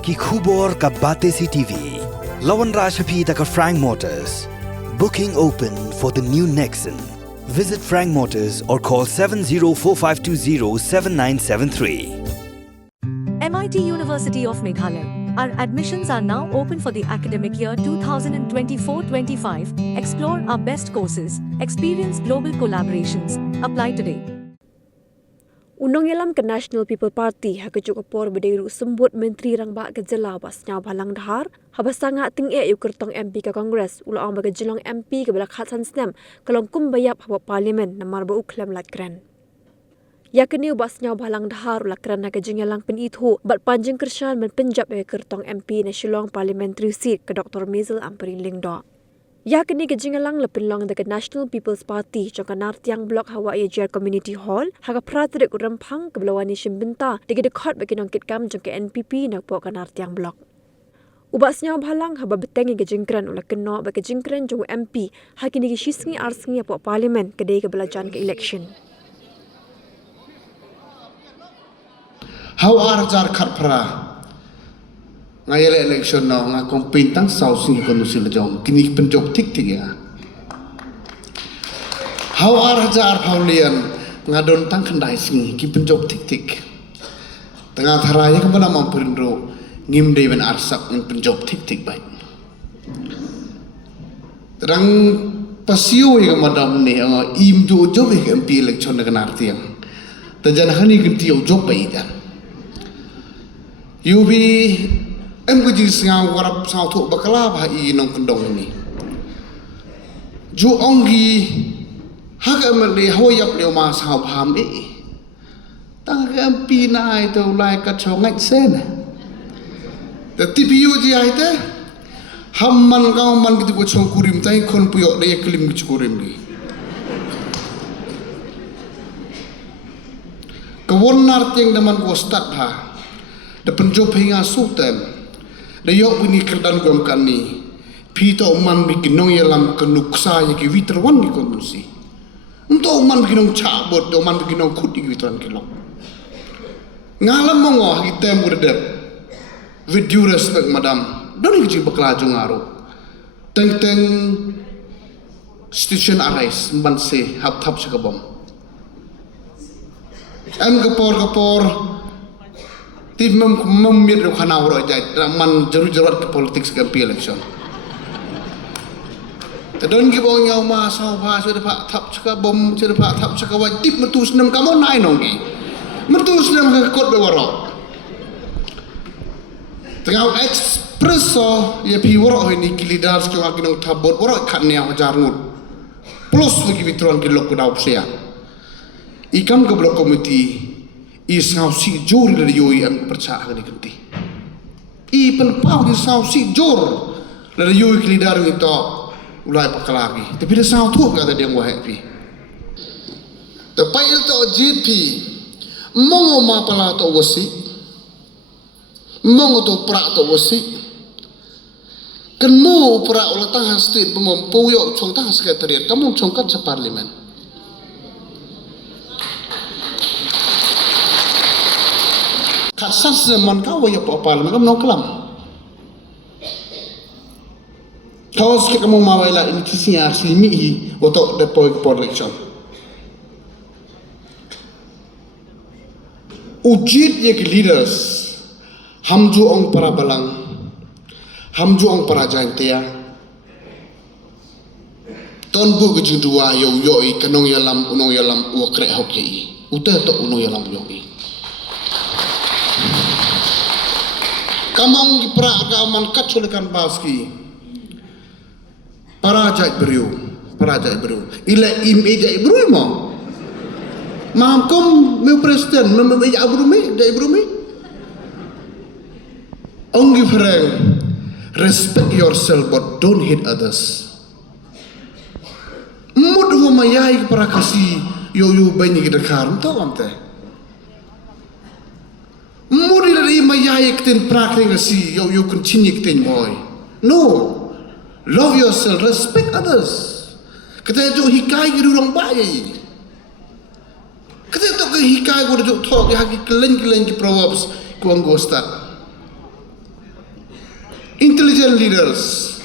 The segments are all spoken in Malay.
कि khubor ka Batesi TV. Lawan Rashaphi taka Frank Motors. Booking open for the new Nexon. Visit Frank Motors or call 7045207973. MIT University of Meghalaya. Our admissions are now open for the academic year 2024-25. Explore our best courses. Experience global collaborations. Apply today. Undang Yalam ke National People Party hakajuk apor berdiri sembut Menteri Rangbak Gejala basnya Balang Dahar habas sangat tinggi yu kertong MP ke Kongres ulang bagi jelong MP ke belak Hatsan Snem kalong kumbayap habak Parlimen namar bau klaim lat keren. Ya kini basnya Balang Dahar ulang keren hakajuk yalang pen itu bat panjang kersan men penjab yu kertong MP na Shillong Parliamentary Seat ke Dr. Maisel Amperin Lingdo. Ya kini kejingalang lepinlong dekat National People's Party jangka nartiang blok Hawaii JR Community Hall haga pratrik rempang ke belawani Shimbinta dekat dekat bagi nongkit kam jangka NPP nak bawa ke nartiang blok. Ubasnya balang haba betengi kejingkran ulah kena bagi kejingkran jangka MP hakini kisisngi arsengi apa parlimen kedai ke belajan ke election. Hawa arjar kharpra ngayal election na nga kompintang sausing ekonomi lejong kini penjok tik ya. Hawa arjar paulian ngadon tang kendai sing ki penjok tik. Tengah tharaya kemana mampirindro ngim dewen arsak ng penjok tik baik. Terang pasio yang madam ni im jojo ke MP election na kanartiang. Tajan hani ganti job baik dan. Yubi em ko jing singa warap sa tho bakala ba I nong kendong ni ju ongi haga mali hoyap le ma sa pham tang em pi nai to lai ka chongai sen the TPU ji ai te hamman ga man ki ko chong kurim tai kon puyo de klim ki kurim ni kawon nar ting daman ko start ha de penjob hinga sutem Dayok ini kerdan gom kani, pita oman bikin nong yalam kenuksa yang kiviterwan di kondusi. Untuk oman bikin nong cabut, oman bikin nong kut di kiviterwan kilok. Ngalam mongoh kita murder, with due respect madam, don't ikut bekelaju ngaruh. Teng station arais, mbanse hap sekabom. Gepor. Tim memir do khana woro jai man jaru-jaruat ke politik ke election. Tadon ki bong yaw ma saw pha so pa thap chaka bom so pa thap chaka wa tip metus nem kamo nai nongi. Metus nem ka kot be woro. Tengau expresso ye pi woro ni kilidar sko aginong thabot woro khatnya hajar ngut. Plus bagi vitron ki lok daw sia. Ikam ke blok komiti isau si jor dari yoi am percaya ni kenti. I penpau di sau si jor dari yoi kelidar itu ulai pakal lagi. Tapi dia sau tu kata dia ngah happy. Tapi itu GP mongo ma pala to wasi, mongo to pra to wasi. Keno pra ulah tang state pemom poyok chong tang sekretariat kamu chongkat sa parlimen. Kat zaman kau ya apa kamu nong kelam. Kau sekarang kamu mawailah ini tisinya sini untuk deploy ke election. Ujit ye ke leaders, hamju ong para balang, hamju ong para jantia. Ton bu ke dua yo kanong yalam unong yalam uakrek hoki. Uta to unong yalam yoki. Kamang ipra kaman kaculikan baski parajai beriu ila imejai beriu mo mamkom meu presiden memejai beriu ongi freng respect yourself but don't hate others mud humayai para kasi yo banyak dekar entah ante muri dari mayai keten praktek kasi yo continue keten boy. No, love yourself, respect others. Kita jo hikai ke orang bayi. Kita tu ke hikai ko jo thok ya ki kelen ki proverbs ko ang gostat. intelligent leaders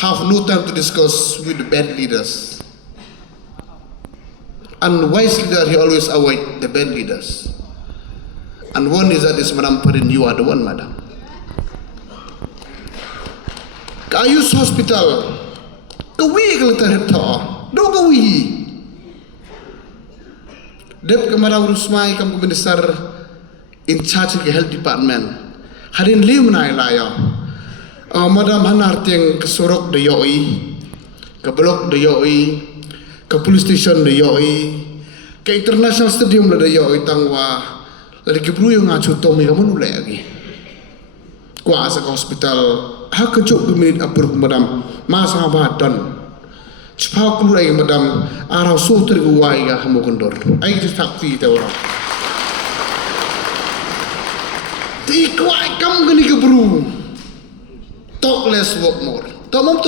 have no time to discuss with the bad leaders. And wise leader, he always avoid the bad leaders. And one is that is Madam Parin, you are the one, Madam. Kayus Hospital, kawi kalau terhenta, do kawi. Dep kemarau rusmai kam komisar in charge of the health department. Harin liu menai layo. Madam hanar tiang kesorok de yoi, ke blok de yoi, ke police station de yoi, ke international stadium de yoi tangwa. Lagi keburu yang ngacu Tommy kamu nulai lagi. Kuasa ke hospital, hak kejuk ke minit apur Madam, masa badan. Cepat keluar lagi Madam, arah suter guai ga hamu kendor. Ayo sakti kita orang. Ti kuai kamu gini keburu. Talk less, work more. Tak mau.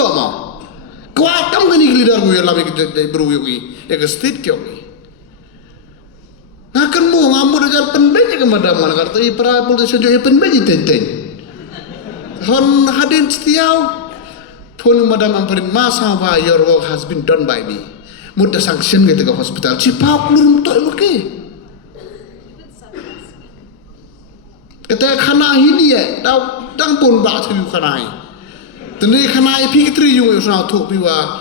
Kuai kamu gini leader gue lagi kita beru yogi, ya ke state kyogi. Akan mu ngamu dengan penbeji ke Madam mana kata i para politician jo penbeji tenteng. Hon hadin setiau pun Madam amperin masa ba your work has been done by me. Mudah sanction gitu ke hospital. Cipau belum tak oke. Kata khana ini ya, dang pun ba tu khana. Tende khana pi kitri yung usna tu piwa.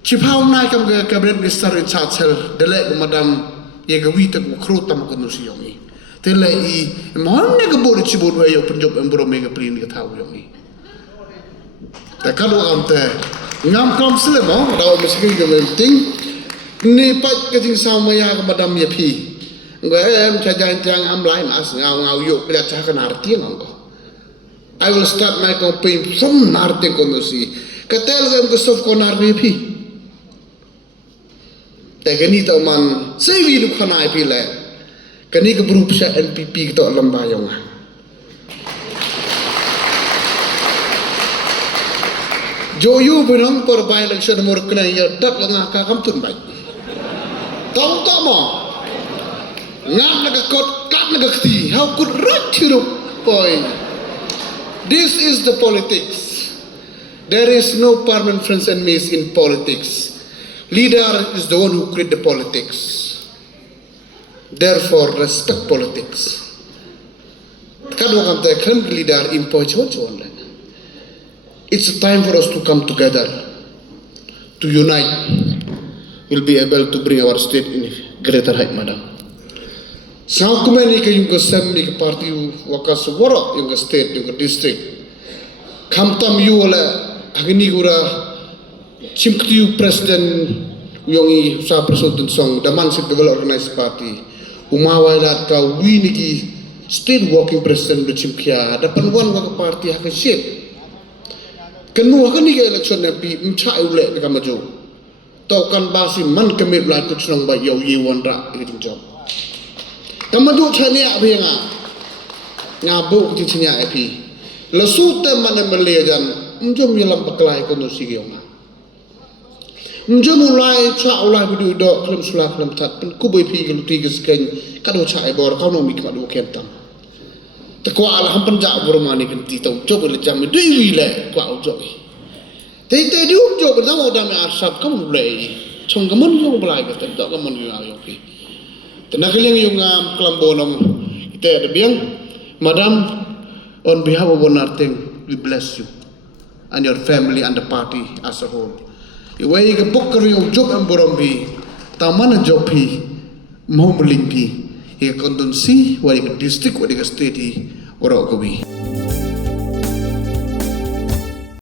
Cipau nai kam ke cabinet minister in charge delek Madam ye gawi tak ukrota mo kanu siyomi tela I monne ga bori chibur wa yo punjob embro me ga prin ga thaw yomi ta kalu amte ngam kom sle mo daw miskin ga meeting ni pat ka jing samaya ga Madam ye phi ngo em cha jan tang am lai mas ngau yo kla cha ka narti ngo I will start my campaign from narti kanu si ka tel ga ko sof ko nar me phiแต่กันนี่ตอนมันเซวีลูกขนายพี่แหละกันนี่ก็บรูปเชนพีพีก็ต้องลำบากยังไงโจยูเป็นน้องปอร์บายลักษณะมรกนัยยอดดักละงาคาคำตุนไปต้องต่อมางานนักกดกัดนักตีเขากุดรักชิรุปอย This is the politics. There is no permanent friends and enemies in politics. Leader is the one who create the politics. Therefore, respect politics. Kadang kata kan leader impoi cuan. It's time for us to come together, to unite. We'll be able to bring our state in greater height, Madam. Sao kumeni ke yung kasem ni ke parti wakas waro yung ke state yung ke district. Kamtam yu wala agni gura. Chimktiu President Yongi sa President Song Damansip Development Organized Party umawai lat ka winigi State Working President de Chimkia dapan wan wa party ha ship kanu ha ni election na pi mcha ule ka maju to kan basi man kemit la ku chnong ba yo yi wan ra ke job kamaju chania bhenga nga bo ki chania api la su te man mele jan mjom yelam paklai ko no sigiyong mulai cha ulai bidu do kelam sula kelam tat pen kubai pi ke luti ke sken kado cha ai bor kau no mi kma do kentam te ko ala ham panja bormani kan ti tau job le jam dui wi le kwa o job te du job da mo da me arsap kam le chong gamon yo blai ke te do gamon yo yo ki te na keleng yo ngam kelam bonom te de biang Madam, on behalf of Bonarting, we bless you and your family and the party as a whole. Iway ka bukar yung job ang borombi, tama na job hi, mahumaling hi, ika kondonsi, wali ka district, wali ka state hi, wala ko bi.